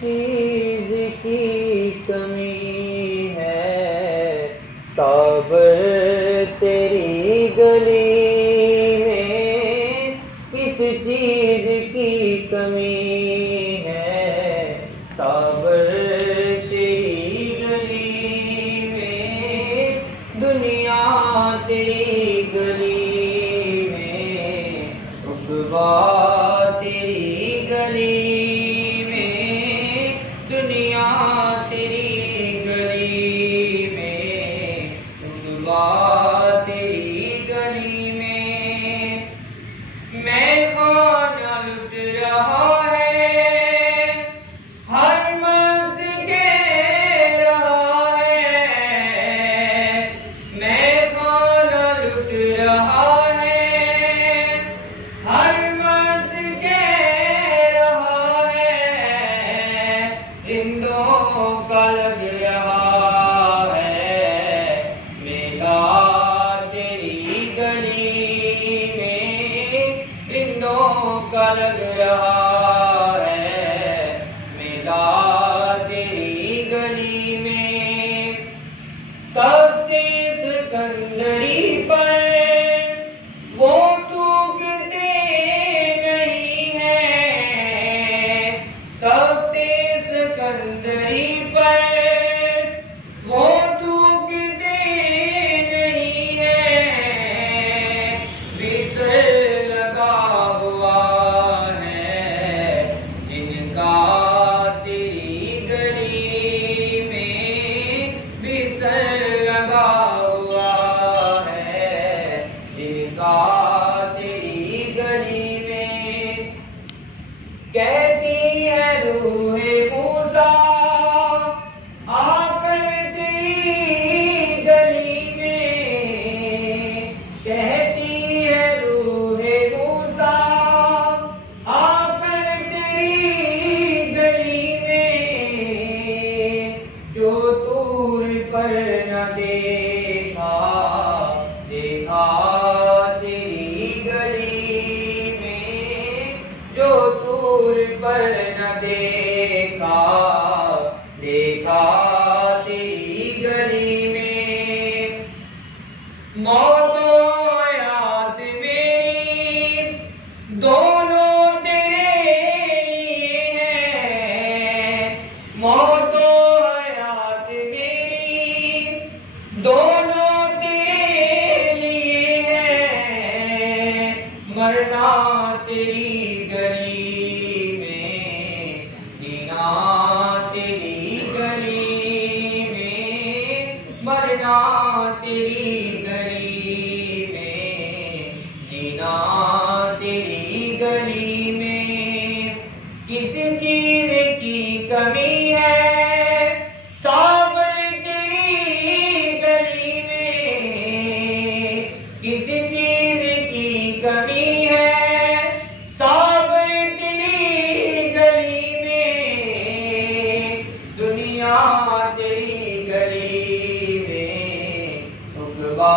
चीज की कमी है साबर तेरी गली में, किस चीज की कमी है साबर तेरी गली में, दुनिया तेरी गली में, उकबा तेरी गली में, दुनिया तेरी गली में, उकबा तेरी गली में। मैं खाना लुट रहा है, हर मस्त कह रहा है, मैं खाना लुट रहा है, हर मस्त कह रहा है, रिंदों का लग रहा है मेला तेरी गली में, रिंदों का लग रहा है मेला तेरी गली में। तख्ते सिकंदरी पर वो थूकते नहीं है, तख्ते सिकंदरी पर वो थूकते नहीं है, बिस्तर लगा हुआ है जिनका तेरी गली में, बिस्तर लगा हुआ है जिनका तेरी गली में। कहती है रूहे मूसा आकर तेरी गली में, कहती है रूहे मूसा आकर तेरी गली में, जो दूर पर न देखा देखा तेरी गली में, जो दूर पर न देखा देखा तेरी गली में। मौतों याद मेरी दोनों तेरे लिए हैं, मौतों याद मेरी दोनों तेरे लिए हैं, मरना तेरी गली में, जीना तेरी गली में, मरना तेरी गली में, जीना तेरी गली में। किस चीज की कमी है साबर तेरी गली में, किस चीज की कमी है साबर तेरी गली में, दुनिया तेरी गली में, उकबा